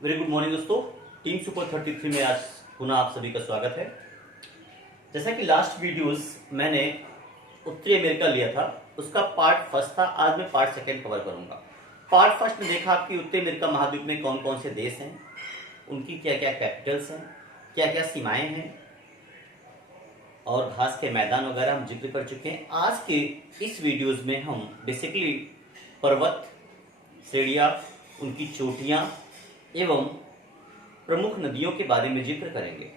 Very good morning दोस्तों। Team super 33 में आज पुनः आप सभी का स्वागत है। जैसा कि लास्ट वीडियोस मैंने उत्तरी अमेरिका लिया था, उसका पार्ट फर्स्ट था। आज मैं पार्ट सेकेंड कवर करूंगा। पार्ट फर्स्ट में देखा आपकी उत्तरी अमेरिका महाद्वीप में कौन कौन से देश हैं, उनकी क्या क्या कैपिटल्स हैं, क्या क्या सीमाएं हैं और घास के मैदान वगैरह हम जिक्र कर चुके हैं। आज के इस वीडियोस में हम बेसिकली पर्वत श्रेणियां, उनकी चोटियां एवं प्रमुख नदियों के बारे में जिक्र करेंगे।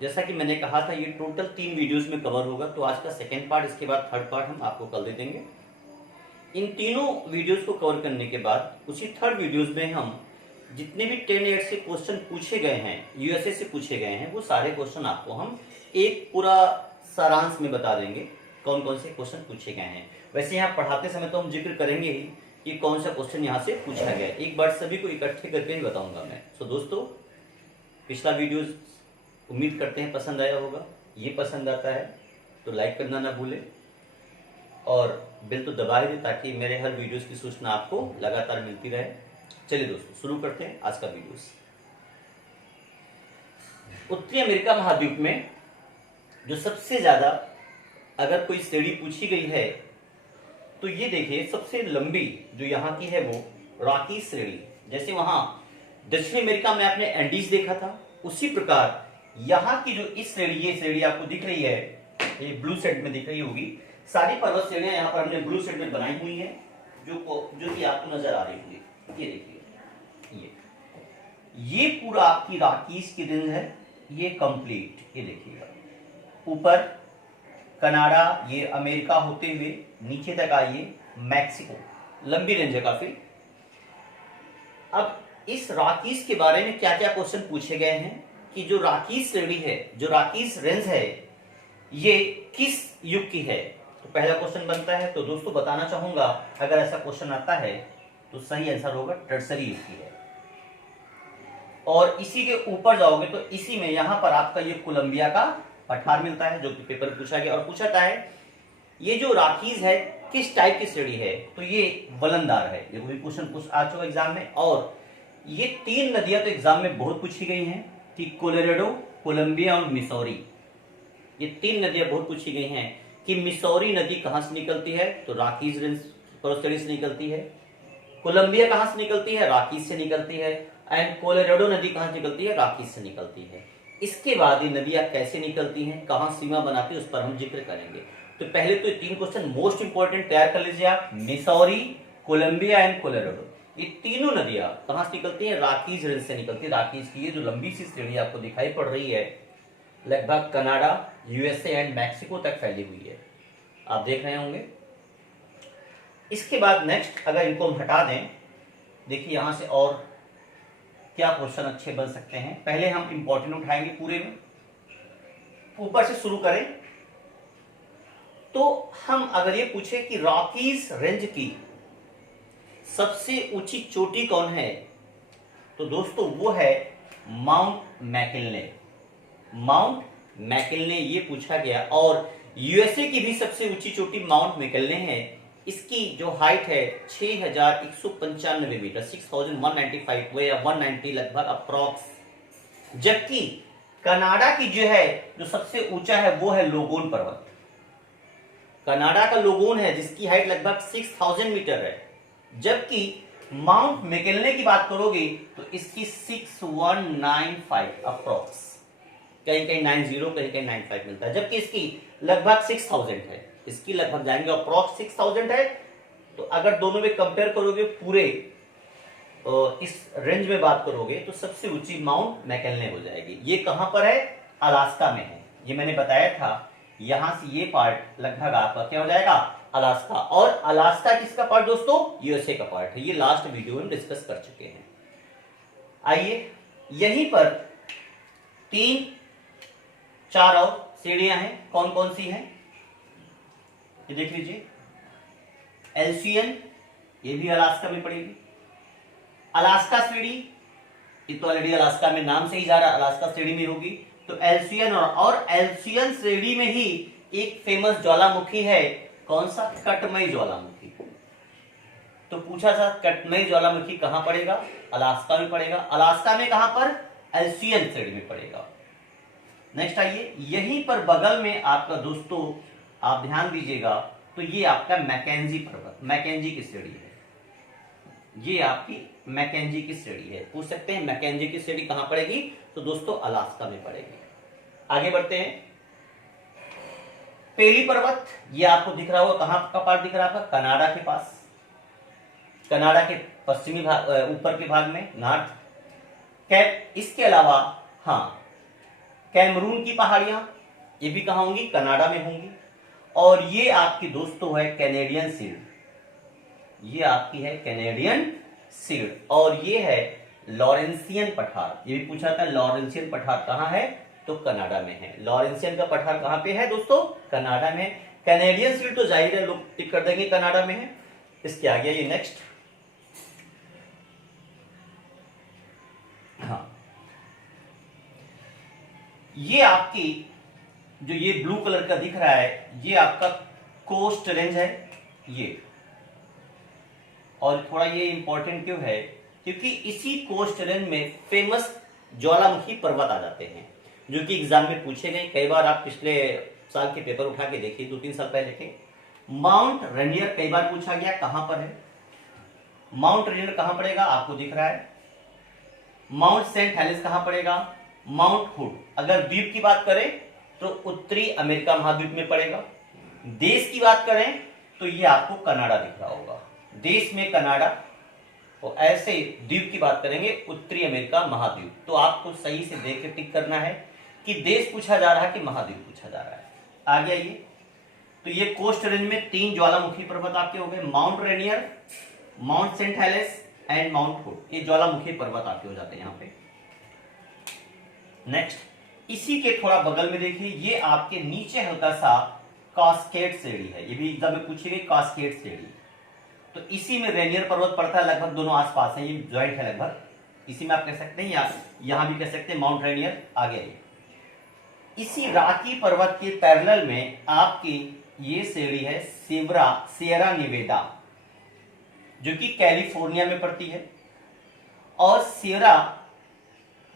जैसा कि मैंने कहा था, ये टोटल 3 वीडियोस में कवर होगा। तो आज का सेकेंड पार्ट, इसके बाद थर्ड पार्ट हम आपको कल दे देंगे। इन तीनों वीडियोस को कवर करने के बाद उसी थर्ड वीडियोस में हम जितने भी 10 एड से क्वेश्चन पूछे गए हैं, यूएसए से पूछे गए हैं, वो सारे क्वेश्चन आपको हम एक पूरा सारांश में बता देंगे कौन कौन से क्वेश्चन पूछे गए हैं। वैसे यहाँ पढ़ाते समय तो हम जिक्र करेंगे ही कि कौन सा क्वेश्चन यहाँ से पूछा गया है। एक बार सभी को इकट्ठे करके ही बताऊंगा मैं। दोस्तों, पिछला वीडियो उम्मीद करते हैं पसंद आया होगा। ये पसंद आता है तो लाइक करना ना भूलें और बेल तो दबा ही दें ताकि मेरे हर वीडियोस की सूचना आपको लगातार मिलती रहे। चलिए दोस्तों, शुरू करते हैं आज का वीडियोस। उत्तरी अमेरिका महाद्वीप में जो सबसे ज्यादा अगर कोई श्रेणी पूछी गई है तो ये देखिए, सबसे लंबी जो यहाँ की है वो रॉकी श्रेणी। जैसे वहां दक्षिण अमेरिका में आपने एंडीज देखा था, उसी प्रकार यहाँ की जो इस श्रेणी, ये श्रेणी आपको दिख रही है, ये ब्लू शेड में दिख रही होगी। सारी पर्वत श्रेणियां यहाँ पर हमने ब्लू शेड में बनाई हुई है, जो कि आपको नजर आ रही होगी। ये देखिए, ये पूरा आपकी रॉकीज की रेंज है, ये कंप्लीट। ये देखिएगा, ऊपर कनाडा, ये अमेरिका होते हुए नीचे तक आइए मैक्सिको, लंबी रेंज है काफी। अब इस रॉकीज के बारे में क्या क्या क्वेश्चन पूछे गए हैं कि जो रॉकीज श्रेणी है, जो रॉकीज रेंज है, ये किस युग की है। तो पहला क्वेश्चन बनता है, तो दोस्तों बताना चाहूंगा अगर ऐसा क्वेश्चन आता है तो सही आंसर होगा टर्सरी युग की है। और इसी के ऊपर जाओगे तो इसी में यहां पर आपका ये कोलंबिया का पठार मिलता है, जो कि पेपर पूछा गया और पूछा है ये जो रॉकीज है किस टाइप की श्रेणी है। तो ये वलनदार है, ये भी क्वेश्चन पूछ आ चुका एग्जाम में। और ये 3 नदियां तो एग्जाम में बहुत पूछी गई हैं कि कोलोराडो, कोलंबिया और मिसौरी। ये 3 नदियां बहुत पूछी गई हैं कि मिसौरी नदी कहां से निकलती है, तो रॉकीज रेंज से निकलती है। कोलंबिया कहां से निकलती है, रॉकीज से निकलती है। एंड कोलोराडो नदी कहां से निकलती है, रॉकीज से निकलती है। इसके बाद ये नदियां कैसे निकलती हैं, कहां सीमा बनाती है, उस पर हम जिक्र करेंगे। तो पहले तो ये 3 क्वेश्चन मोस्ट इंपोर्टेंट तैयार कर लीजिए आप। मिसौरी, कोलंबिया एंड कोलोराडो, ये तीनों नदियां कहां से निकलती हैं, रॉकीज रेंज से निकलती है। रॉकीज की ये जो लंबी सी श्रेणी आपको दिखाई पड़ रही है, लगभग कनाडा, यूएसए एंड मैक्सिको तक फैली हुई है, आप देख रहे होंगे। इसके बाद नेक्स्ट, अगर इनको हम हटा दें, देखिए यहां से और क्या क्वेश्चन अच्छे बन सकते हैं। पहले हम इंपॉर्टेंट उठाएंगे पूरे में, ऊपर से शुरू करें तो हम अगर ये पूछे कि रॉकीज रेंज की सबसे ऊंची चोटी कौन है, तो दोस्तों वो है माउंट मैकिनले। माउंट मैकिनले ये पूछा गया। और यूएसए की भी सबसे ऊंची चोटी माउंट मैकिनले है। इसकी जो हाइट है 6195 मीटर, 6195 वो या 190 लगभग अप्रॉक्स। जबकि कनाडा की जो है, जो सबसे ऊंचा है वो है लोगोन पर्वत। कनाडा का लोगोन है जिसकी हाइट लगभग 6000 मीटर है। जबकि माउंट मैकिनले की बात करोगे तो इसकी 6195 अप्रॉक्स, कहीं कहीं 90, कहीं कहीं 95 मिलता है। जबकि इसकी लगभग 6000 है, इसकी लगभग जाएंगे अप्रॉक्स 6000 है। तो अगर दोनों में कंपेयर करोगे, पूरे इस रेंज में बात करोगे, तो सबसे ऊंची माउंट मैकिनले हो जाएगी। ये कहां पर है, अलास्का में है। ये मैंने बताया था, यहां से ये पार्ट लगभग आपका क्या हो जाएगा, अलास्का। और अलास्का किसका पार्ट दोस्तों, यूएसए का पार्ट है। ये लास्ट वीडियो में डिस्कस कर चुके हैं। आइए, यहीं पर 3-4 और श्रेणियां हैं। कौन कौन सी हैं ये देख लीजिए। एल्सियन, ये भी अलास्का में पड़ेगी। अलास्का श्रेणी, ये तो ऑलरेडी अलास्का में नाम से ही जा रहा है, अलास्का श्रेणी में होगी। तो एल्सियन और एल्सियन श्रेणी में ही एक फेमस ज्वालामुखी है, कौन सा, कटमई ज्वालामुखी। तो पूछा था कटनई ज्वालामुखी कहां पड़ेगा? अलास्का में पड़ेगा। अलास्का में कहां पर? एल्सियन श्रेणी में पड़ेगा। नेक्स्ट आइए, यहीं पर बगल में आपका दोस्तों आप ध्यान दीजिएगा, तो ये आपका मैकेंजी पर्वत, मैकेंजी की श्रेणी है। ये आपकी मैकेंजी की श्रेणी है। पूछ सकते हैं मैकेंजी की श्रेणी कहां पड़ेगी? तो दोस्तों अलास्का में पड़ेगी। आगे बढ़ते हैं। पेली पर्वत, ये आपको दिख रहा होगा, कहां का पार्ट दिख रहा है आपका? कनाडा के पास, कनाडा के पश्चिमी भाग, ऊपर के भाग में, नॉर्थ। इसके अलावा हाँ, कैमरून की पहाड़ियां, ये भी कहां होंगी? कनाडा में होंगी। और ये आपकी दोस्तों है कैनेडियन सील्ड, ये आपकी है कैनेडियन सील्ड। और ये है लॉरेंसियन पठार, ये भी पूछा था लॉरेंसियन पठार कहां है? तो कनाडा में है। लॉरेंसियन का पठार कहां पे है दोस्तों? कनाडा में। कैनेडियन सील्ड तो जाहिर है लोग टिक कर देंगे कनाडा में है। इसके आगे ये नेक्स्ट, हाँ, ये आपकी जो ये ब्लू कलर का दिख रहा है, ये आपका कोस्ट रेंज है ये। और थोड़ा ये इंपॉर्टेंट क्यों है? क्योंकि इसी कोस्ट रेंज में फेमस ज्वालामुखी पर्वत आ जाते हैं, जो कि एग्जाम में पूछे गए। कई बार आप पिछले साल के पेपर उठा के देखिए, 2-3 साल पहले के। माउंट रेनियर कई बार पूछा गया, कहां पर है? माउंट रेनियर कहां पड़ेगा? आपको दिख रहा है। माउंट सेंट हेलेंस कहां पड़ेगा? माउंट हुड अगर द्वीप की बात करें तो उत्तरी अमेरिका महाद्वीप में पड़ेगा। देश की बात करें तो ये आपको कनाडा दिख रहा होगा, देश में कनाडा। तो ऐसे द्वीप की बात करेंगे उत्तरी अमेरिका महाद्वीप। तो आपको सही से देख के टिक करना है कि देश पूछा जा रहा है कि महाद्वीप पूछा जा रहा है। आगे आइए, तो ये कोस्ट रेंज में 3 ज्वालामुखी पर्वत आपके हो गए, Mount Rainier, Mount Saint Helens and Mount Hood. ये ज्वालामुखी पर्वत आपके हो जाते हैं यहाँ पे। नेक्स्ट, इसी के थोड़ा बगल में देखिए, ये आपके नीचे हल्का सा कास्केड श्रेणी है, ये भी एग्जाम में पूछी गई कास्केड श्रेणी। तो इसी में रेनियर पर्वत पड़ता है, लगभग दोनों आसपास है, ये ज्वाइंट है लगभग। इसी में आप कह सकते हैं, या यहां भी कह सकते हैं माउंट रेनियर। आगे इसी रॉकी पर्वत के पैरेलल में आपकी ये श्रेणी है सियरा नेवादा, जो कि कैलिफोर्निया में पड़ती है। और सियरा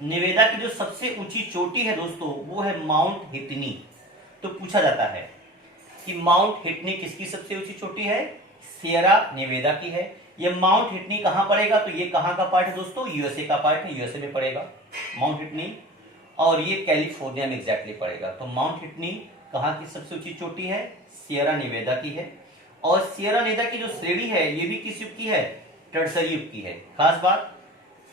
नेवादा की जो सबसे ऊंची चोटी है दोस्तों, वो है माउंट हिटनी। तो पूछा जाता है कि माउंट हिटनी किसकी सबसे ऊंची चोटी है? सियरा नेवादा की है। ये माउंट हिटनी कहां पड़ेगा? तो ये कहां का पार्ट है दोस्तों? यूएसए का पार्ट है, यूएसए में पड़ेगा माउंट हिटनी। और ये कैलिफोर्निया में एग्जैक्टली पड़ेगा। तो माउंट हिटनी कहां की सबसे ऊंची चोटी है? सियरा नेवादा की है। और सियरा नेवादा की जो श्रेणी है, ये भी किस युग की है? टर्सरी युग की है। खास बात,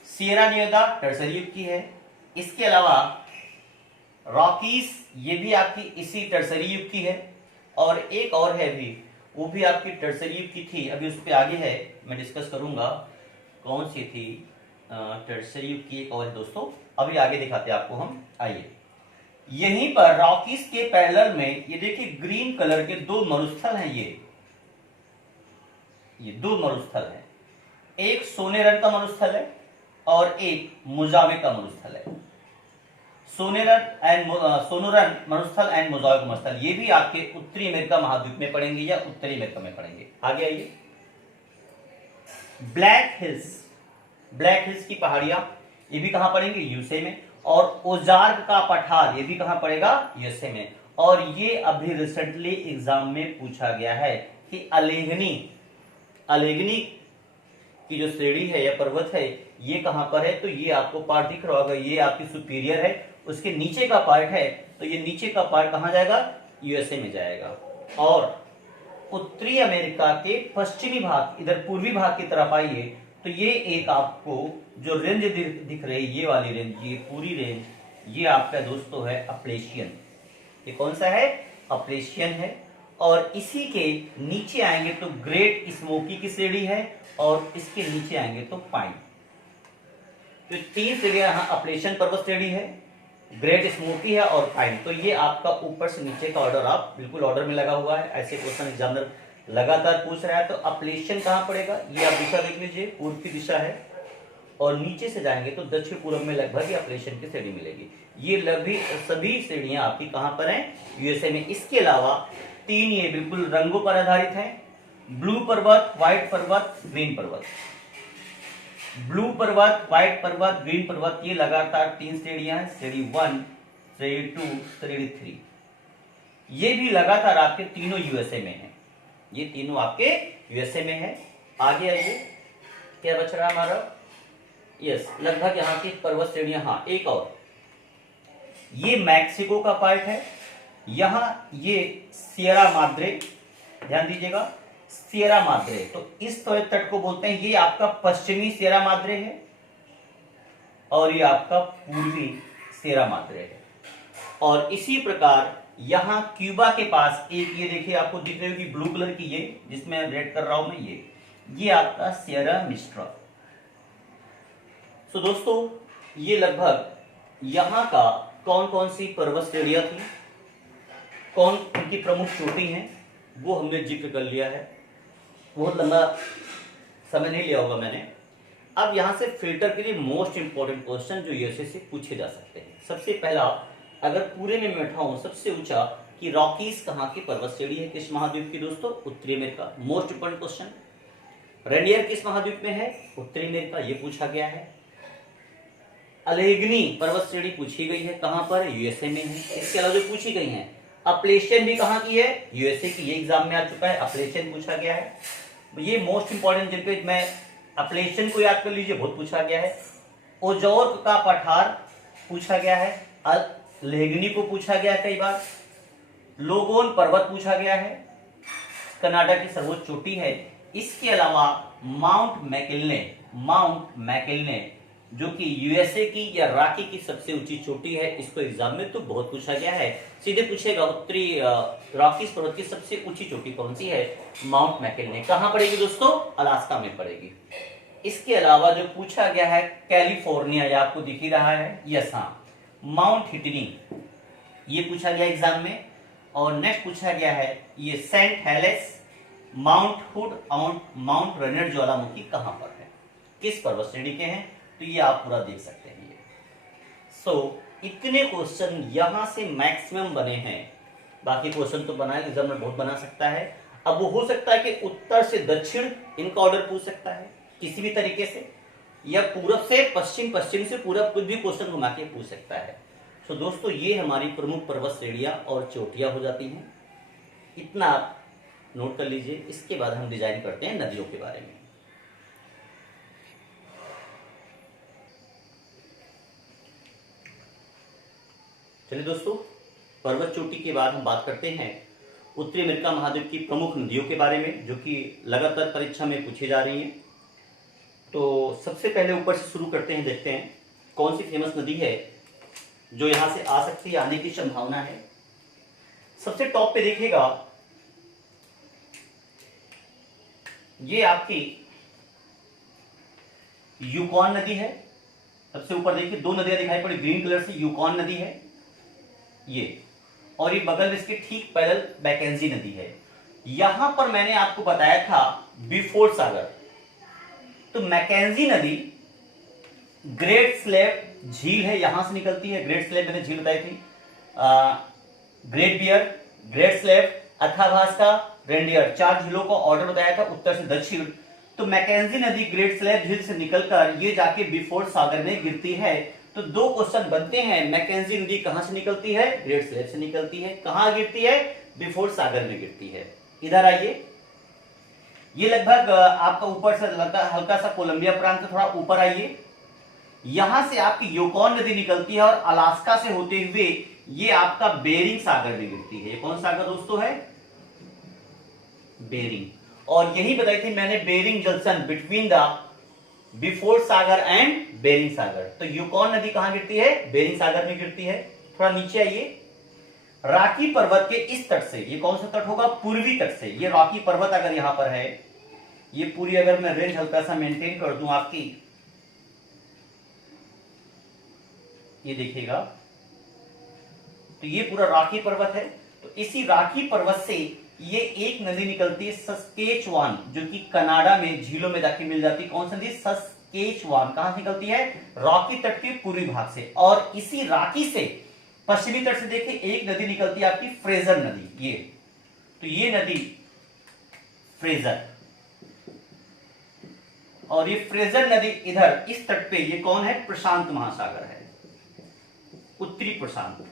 सियरा नेवादा टर्सरी युग की है। इसके अलावा रॉकीज, ये भी आपकी इसी टर्सरी युग की है। और एक और है भी, वो भी आपकी टर्सरी युग की थी, अभी उस पर आगे है, मैं डिस्कस करूंगा कौन सी थी। टर्सरी युग की एक और है दोस्तों, अभी आगे दिखाते हैं आपको हम। आइए, यहीं पर रॉकीज के पैरेलल में ये देखिए ग्रीन कलर के 2 मरुस्थल हैं। ये 2 मरुस्थल हैं, एक सोनेरन का मरुस्थल है और एक मोजावे का मरुस्थल है। सोनोरन मरुस्थल एंड मोजावे मरुस्थल, ये भी आपके उत्तरी अमेरिका महाद्वीप में पड़ेंगे या उत्तरी अमेरिका में पड़ेंगे। आगे आइए, ब्लैक हिल्स की पहाड़ियां, ये भी कहां पड़ेंगे? यूएसए में। और ओजार्क का पठार, ये भी कहां पड़ेगा? यूएसए में। और ये अभी रिसेंटली एग्जाम में पूछा गया है कि अलेगनी की जो श्रेणी है या पर्वत है, ये कहां पर है? तो ये आपको पार्ट दिख रहा होगा, ये आपकी सुपीरियर है, उसके नीचे का पार्ट है। तो ये नीचे का पार्ट कहां जाएगा? यूएसए में जाएगा। और उत्तरी अमेरिका के पश्चिमी भाग, इधर पूर्वी भाग की तरफ आइए, तो ये एक आपको जो रेंज दिख रही है, ये वाली रेंज, ये पूरी रेंज, ये आपका दोस्तों है अपलेशियन। ये कौन सा है? अपलेशियन है। और इसी के नीचे आएंगे तो ग्रेट स्मोकी की श्रेणी है, और इसके नीचे आएंगे तो पाइन। तो 3 श्रेणियां यहां अपलेशियन पर्वत श्रेणी है, ग्रेट स्मोकी है और पाइन। तो ये आपका ऊपर से नीचे का ऑर्डर आप बिल्कुल ऑर्डर में लगा हुआ है, ऐसे क्वेश्चन एग्जामिनर लगातार पूछ रहा है। तो अपलेशियन कहां पड़ेगा? ये आप दिशा देख लीजिए, पूर्व की दिशा है, और नीचे से जाएंगे तो दक्षिण पूर्व में लगभग अपलेशियन की श्रेणी मिलेगी। ये लगभग सभी श्रेणियां आपकी कहां पर हैं? यूएसए में। इसके अलावा 3 ये बिल्कुल रंगों पर आधारित हैं, ब्लू पर्वत, व्हाइट पर्वत, ग्रीन पर्वत। ब्लू पर्वत, व्हाइट पर्वत, ग्रीन पर्वत, ये लगातार 3 श्रेणियां हैं, श्रेणी 1, श्रेणी 2, श्रेणी 3। ये भी लगातार आपके तीनों यूएसए में है, ये तीनों आपके यूएसए में है। आगे आइए, क्या बच रहा है हमारा? यस, लगभग यहाँ की पर्वत श्रेणियां, हाँ एक और, ये मैक्सिको का पार्ट है। यहां ये सियरा माद्रे, ध्यान दीजिएगा, सियरा माद्रे, तो इस तट को बोलते हैं, ये आपका पश्चिमी सियरा माद्रे है और ये आपका पूर्वी सियरा माद्रे है। और इसी प्रकार यहां क्यूबा के पास एक, ये देखिए आपको दिख रही होगी ब्लू कलर की, ये जिसमें रेड कर रहा हूं मैं, ये आपका सियरा मिस्ट्रा। तो दोस्तों ये लगभग यहां का कौन कौन सी पर्वत श्रेणियां थी, कौन उनकी प्रमुख चोटी हैं, वो हमने जिक्र कर लिया है। बहुत लंबा समय नहीं लिया होगा मैंने। अब यहां से फिल्टर के लिए मोस्ट इंपॉर्टेंट क्वेश्चन जो यूएसए से पूछे जा सकते हैं। सबसे पहला, अगर पूरे में मैं उठाऊं सबसे ऊंचा, कि रॉकीज कहाँ की पर्वत श्रेणी है, किस महाद्वीप की दोस्तों? उत्तरी America. Most important question. Rainier किस महाद्वीप में है? उत्तरी अमेरिका, ये पूछा गया है। अलेग्नी पर्वत श्रेणी पूछी गई है, कहां पर? यूएसए में है। इसके अलावा जो पूछी गई है, अपलेशियन भी कहां की है? यूएसए की, ये एग्जाम में आ चुका है, अपलेशियन पूछा गया है। ये मोस्ट इंपॉर्टेंट, जिनपे मैं अपलेशियन को याद कर लीजिए, बहुत पूछा गया है। ओजोर्क का पठार पूछा गया है, अलेग्नी को पूछा गया है कई बार, लोगोन पर्वत पूछा गया है, कनाडा की सर्वोच्च चोटी है। इसके अलावा माउंट मैकिलने जो कि यूएसए की या रॉकी की सबसे ऊंची चोटी है, इसको एग्जाम में तो बहुत पूछा गया है। सीधे पूछेगा उत्तरी रॉकीज पर्वत की सबसे ऊंची चोटी कौन सी है? माउंट मैकिलने। कहां पड़ेगी दोस्तों? अलास्का में पड़ेगी। इसके अलावा जो पूछा गया है कैलिफोर्निया, या आपको दिख ही रहा है, यस हाँ, माउंट हिटनी, ये पूछा गया एग्जाम में। और नेक्स्ट पूछा गया है ये सेंट हेलेस, माउंट हुड और माउंट रेनियर ज्वालामुखी कहां पर है, किस पर्वत श्रेणी के हैं? तो ये आप पूरा देख सकते हैं। इतने क्वेश्चन यहां से मैक्सिमम बने हैं। बाकी क्वेश्चन तो बनाए एग्जाम में बहुत बना सकता है। अब वो हो सकता है कि उत्तर से दक्षिण इनका ऑर्डर पूछ सकता है किसी भी तरीके से, या पूरब से पश्चिम, पश्चिम से पूरब, कुछ भी क्वेश्चन घुमा के पूछ सकता है। तो दोस्तों ये हमारी प्रमुख पर्वत श्रेणियां और चोटियां हो जाती हैं। इतना आप नोट कर लीजिए। इसके बाद हम डिजाइन करते हैं नदियों के बारे में। चलिए दोस्तों, पर्वत चोटी के बाद हम बात करते हैं उत्तरी अमेरिका महाद्वीप की प्रमुख नदियों के बारे में, जो कि लगातार परीक्षा में पूछी जा रही हैं। तो सबसे पहले ऊपर से शुरू करते हैं, देखते हैं कौन सी फेमस नदी है जो यहां से आ सकती है, आने की संभावना है। सबसे टॉप पे देखिएगा, ये आपकी यूकॉन नदी है। सबसे ऊपर देखिए 2 नदियां दिखाई पड़ी ग्रीन कलर से, यूकॉन नदी है ये, और ये बगल में इसके ठीक पैदल मैकेंजी नदी है। यहां पर मैंने आपको बताया था बिफोर सागर, तो मैकेंजी नदी ग्रेट स्लेव झील है, यहां से निकलती है। ग्रेट स्लेव मैंने झील बताई थी, Great Bear, Great Slave, Athabasca, Reindeer, 4 झीलों का ऑर्डर बताया था उत्तर से दक्षिण। तो मैकेंजी नदी ग्रेट स्लेव झील से निकलकर ये जाके बिफोर सागर में गिरती है। तो 2 क्वेश्चन बनते हैं, मैकेंजी नदी कहां से निकलती है? ग्रेट स्लेव से निकलती है। कहां गिरती है? बिफोर सागर में गिरती है। इधर आइए, ये लगभग आपका ऊपर से लगता है हल्का सा कोलंबिया प्रांत से थोड़ा ऊपर आइए, यहां से आपकी यूकॉन नदी निकलती है और अलास्का से होते हुए ये आपका बेरिंग सागर में गिरती है। ये कौन सागर दोस्तों है? बेरिंग। और यही बताई थी मैंने, Bering junction between the Beaufort सागर एंड बेरिंग सागर। तो यूकॉन नदी कहां गिरती है? बेरिंग सागर में गिरती है। थोड़ा नीचे आइए, रॉकी पर्वत के इस तट से, ये कौन सा तट होगा? पूर्वी तट से। ये रॉकी पर्वत अगर यहां पर है, ये पूरी अगर मैं रेंज हल्का सा मेंटेन कर दूं आपकी, ये देखिएगा, तो ये पूरा रॉकी पर्वत है। तो इसी रॉकी पर्वत से ये एक नदी निकलती है सस्केचवान, जो कि कनाडा में झीलों में जाके मिल जाती है। कौन सी नदी? सस्केचवान। कहां से निकलती है? रॉकी तट के पूर्वी भाग से। और इसी रॉकी से पश्चिमी तट से देखिए एक नदी निकलती है आपकी, फ्रेजर नदी। ये तो ये नदी फ्रेजर। और ये फ्रेजर नदी इधर इस तट पे, ये कौन है? प्रशांत महासागर है, उत्तरी प्रशांत।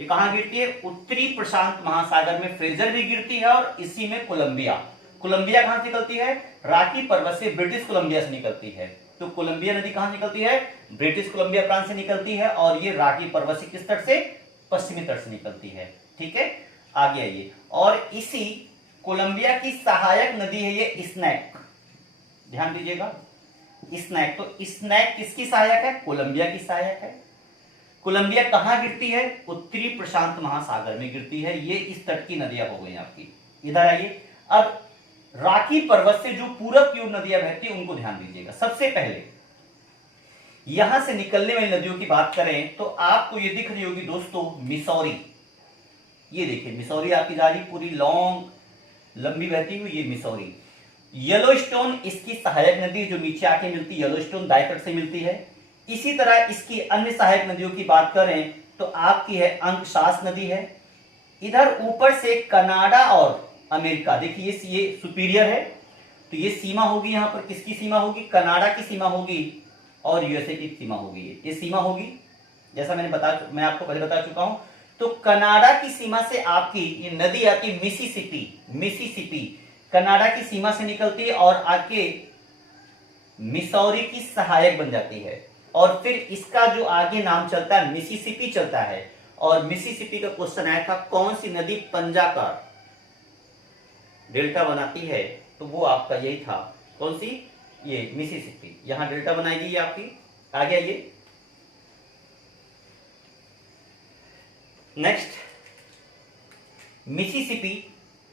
ये कहां गिरती है? उत्तरी प्रशांत महासागर में फ्रेजर भी गिरती है, और इसी में कोलंबिया। कोलंबिया कहां से निकलती है? रॉकी पर्वत से, ब्रिटिश कोलंबिया से निकलती है। तो कोलंबिया नदी कहां निकलती है? ब्रिटिश कोलंबिया प्रांत से निकलती है, और ये रॉकी पर्वत से किस तट से? पश्चिमी तट से निकलती है। ठीक है, आगे आइए। और इसी कोलंबिया की सहायक नदी है ये स्नैक, ध्यान दीजिएगा, स्नैक। तो स्नैक किसकी सहायक है? कोलंबिया की सहायक है। कोलंबिया कहां गिरती है? उत्तरी प्रशांत महासागर में गिरती है। ये इस तट की नदियां हो गई आपकी। इधर आइए, अब रॉकी पर्वत से जो पूरब की ओर नदियां बहती हैं उनको ध्यान दीजिएगा। सबसे पहले यहां से निकलने वाली नदियों की बात करें तो आपको ये दिख रही होगी दोस्तों, मिसौरी। ये देखिए मिसौरी आपकी जा रही, पूरी लॉन्ग लंबी बहती हुई, ये मिसौरी। येलोस्टोन इसकी सहायक नदी जो नीचे आके मिलती है, येलोस्टोन दाएं तट से मिलती है। इसी तरह इसकी अन्य सहायक नदियों की बात करें तो आपकी है अंकशास नदी है। इधर ऊपर से कनाडा और अमेरिका, देखिए ये सुपीरियर है, तो ये सीमा होगी, यहां पर किसकी सीमा होगी? कनाडा की सीमा होगी और यूएसए की सीमा होगी। ये सीमा होगी, जैसा मैं आपको पहले बता चुका हूं। तो कनाडा की सीमा से आपकी ये नदी आती मिसिसिपी। मिसिसिपी कनाडा की सीमा से निकलती है और आके मिसौरी की सहायक बन जाती है, और फिर इसका जो आगे नाम चलता है मिसिसिपी चलता है। और मिसिसिपी का क्वेश्चन आया था, कौन सी नदी पंजा का डेल्टा बनाती है? तो वो आपका यही था, कौन सी? ये मिसिसिपी। यहां डेल्टा बनाएगी ये आपकी। आगे आइए, नेक्स्ट, मिसिसिपी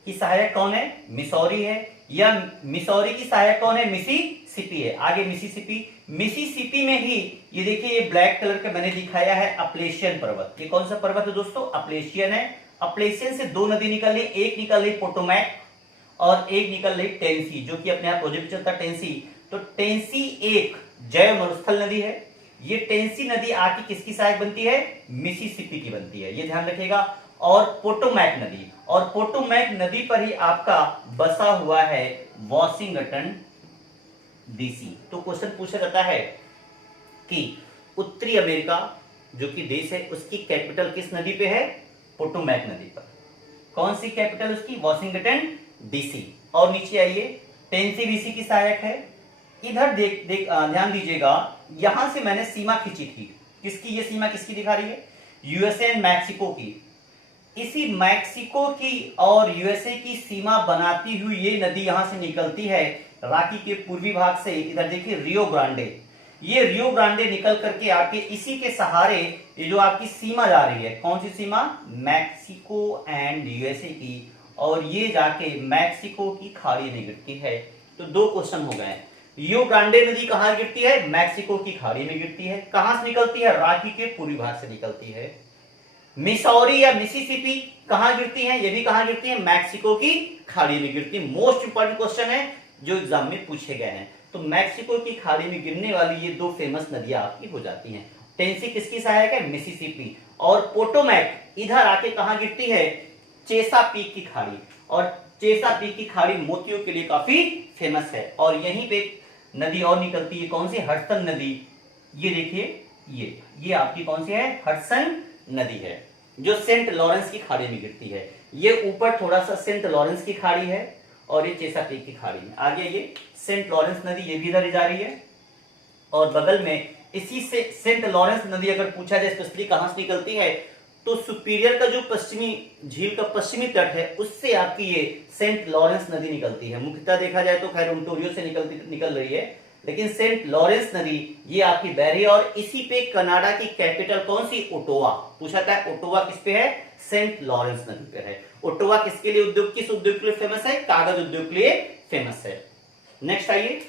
की सहायक कौन है? मिसौरी है, या मिसौरी की सहायक कौन है? मिसिसिपी है। आगे मिसिसिपी, मिसिसिपी में ही ये देखिए, ये ब्लैक कलर का मैंने दिखाया है अपलेशियन पर्वत। ये कौन सा पर्वत है दोस्तों? अपलेशियन है। अपलेशियन से दो नदी निकल रही, एक निकल रही पोटोमैक और एक निकल रही टेंसी, जो कि अपने आप प्रोजेक्ट चलता टेंसी। तो टेंसी एक जैव मरुस्थल नदी है। ये टेंसी नदी आके किसकी सहायक बनती है? मिसिसिपी की बनती है, ये ध्यान रखिएगा। और पोटोमैक नदी, और पोटोमैक नदी पर ही आपका बसा हुआ है वॉशिंगटन डीसी। तो क्वेश्चन पूछा जाता है कि उत्तरी अमेरिका जो कि देश है, उसकी कैपिटल किस नदी पे है? पोटोमैक नदी पर। कौन सी कैपिटल उसकी? Washington DC. और नीचे आइए, टेंसी डीसी की सहायक है। इधर ध्यान दीजिएगा, यहां से मैंने सीमा खींची थी, किसकी? ये सीमा किसकी दिखा रही है? यूएसए एंड मैक्सिको की। इसी मैक्सिको की और यूएसए की सीमा बनाती हुई ये नदी यहां से निकलती है रॉकी के पूर्वी भाग से। इधर देखिए रियो ग्रांडे, ये रियो ग्रांडे निकल करके आके इसी के सहारे ये जो आपकी सीमा जा रही है, कौन सी सीमा? मैक्सिको एंड यूएसए की, और ये जाके मैक्सिको की खाड़ी में गिरती है। तो दो क्वेश्चन हो गए। रियो ग्रांडे नदी कहां गिरती है? मैक्सिको की खाड़ी में गिरती है। कहां से निकलती है? रॉकी के पूर्वी भाग से निकलती है। मिसौरी या मिसिसिपी कहां गिरती है? ये भी कहां गिरती है? मैक्सिको की खाड़ी में गिरती है। मोस्ट इंपॉर्टेंट क्वेश्चन है जो एग्जाम में पूछे गए हैं। तो मैक्सिको की खाड़ी में गिरने वाली ये दो फेमस नदियां आपकी हो जाती हैं। टेंसी किसकी सहायक है? मिसिसिपी। और पोटोमैक इधर आके कहां गिरती है? चेसापीक की खाड़ी। और चेसापीक की खाड़ी मोतियों के लिए काफी फेमस है। और यहीं पे नदी और निकलती है, कौन सी? हडसन नदी। ये देखिए, ये आपकी कौन सी है? हडसन नदी है, जो सेंट लॉरेंस की खाड़ी में गिरती है। ये ऊपर थोड़ा सा सेंट लॉरेंस की खाड़ी है और ये चेसापीक की खाड़ी में। आगे ये सेंट लॉरेंस नदी, ये भी इधर जा रही है। और बगल में इसी से सेंट लॉरेंस नदी अगर पूछा जाए स्पेशली कहां से निकलती है, तो सुपीरियर का जो पश्चिमी झील का पश्चिमी तट है, उससे आपकी ये सेंट लॉरेंस नदी निकलती है। मुख्यतः देखा जाए तो खैर ओंटारियो से निकल रही है, लेकिन सेंट लॉरेंस नदी ये आपकी बह रही है। और इसी पे कनाडा की कैपिटल कौन सी? ओटावा। पूछा था ओटावा किस पे है? सेंट लॉरेंस नदी पे है। ओटावा किसके लिए उद्योग, किस उद्योग के लिए फेमस है? कागज उद्योग के लिए फेमस है। नेक्स्ट आइए,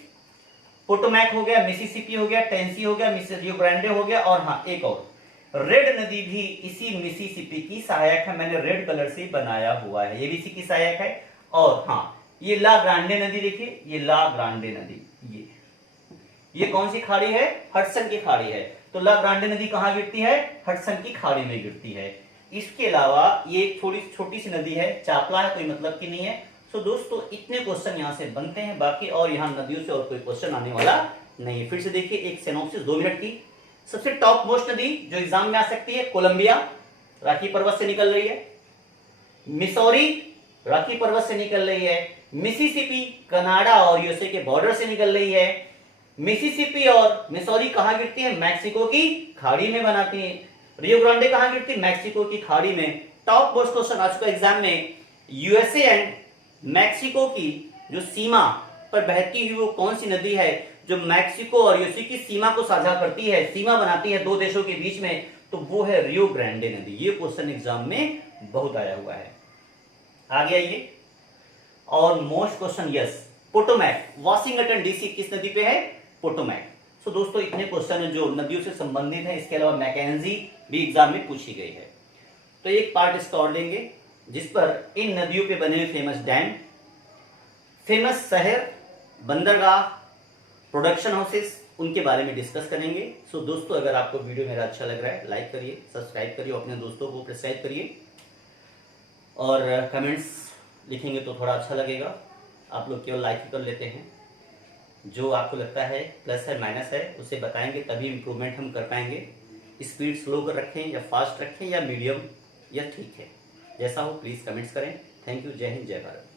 पोटोमैक हो गया, मिसिसिपी हो गया, टेंसी हो गया, रियो ग्रांडे हो गया, और हाँ एक और रेड नदी भी इसी मिसिसिपी की सहायक है। मैंने रेड कलर से बनाया हुआ है, ये भी इसी की सहायक है। और हाँ, ये ला ग्रांडे नदी देखिए, ये ला ग्रांडे नदी, ये कौन सी खाड़ी है? हडसन की खाड़ी है। तो ला ग्रांडे नदी कहां गिरती है? हडसन की खाड़ी में गिरती है। इसके अलावा ये थोड़ी छोटी सी नदी है, चापला है, कोई मतलब की नहीं है, सो दोस्तों इतने क्वेश्चन यहाँ से बनते हैं, बाकी और यहाँ नदियों से और कोई क्वेश्चन आने वाला नहीं है। फिर से देखिए एक सिनॉप्सिस 2 मिनट की। सबसे टॉप मोस्ट नदी जो एग्जाम में आ सकती है, कोलंबिया, रॉकी पर्वत से निकल रही है। मिसौरी, रॉकी पर्वत से निकल रही है। मिसिसिपी, कनाडा और यूएसए के बॉर्डर से निकल रही है। मिसिसिपी और मिसौरी कहां गिरती है? मैक्सिको की खाड़ी में बनाती है। रियो ग्रांडे कहां गिरती है? मैक्सिको की खाड़ी में। टॉप मोस्ट क्वेश्चन आज का एग्जाम में, यूएसए एंड मैक्सिको की जो सीमा पर बहती हुई वो कौन सी नदी है जो मैक्सिको और यूएसए की सीमा को साझा करती है, सीमा बनाती है दो देशों के बीच में? तो वो है रियो ग्रांडे नदी। ये क्वेश्चन एग्जाम में बहुत आया हुआ है। आगे आइए, और most question, yes, Potomac, Washington DC किस नदी पे है? पोटोमैक। सो दोस्तों इतने क्वेश्चन है जो नदियों से संबंधित है। इसके अलावा मैकेंजी भी एग्जाम में पूछी गई है। तो एक पार्ट इसका और लेंगे जिस पर इन नदियों पे बने हुए फेमस डैम, फेमस शहर, बंदरगाह, प्रोडक्शन हाउसेस, उनके बारे में डिस्कस करेंगे। सो दोस्तों अगर आपको वीडियो मेरा अच्छा लग रहा है, लाइक करिए, सब्सक्राइब करिए, अपने दोस्तों को प्रोत्साहित करिए और कमेंट्स लिखेंगे तो थोड़ा अच्छा लगेगा। आप लोग केवल लाइक ही कर लेते हैं। जो आपको लगता है प्लस है माइनस है उसे बताएंगे, तभी इम्प्रूवमेंट हम कर पाएंगे। स्पीड स्लो कर रखें या फास्ट रखें या मीडियम या ठीक है, जैसा हो प्लीज़ कमेंट्स करें। Thank you. जय हिंद, जय भारत।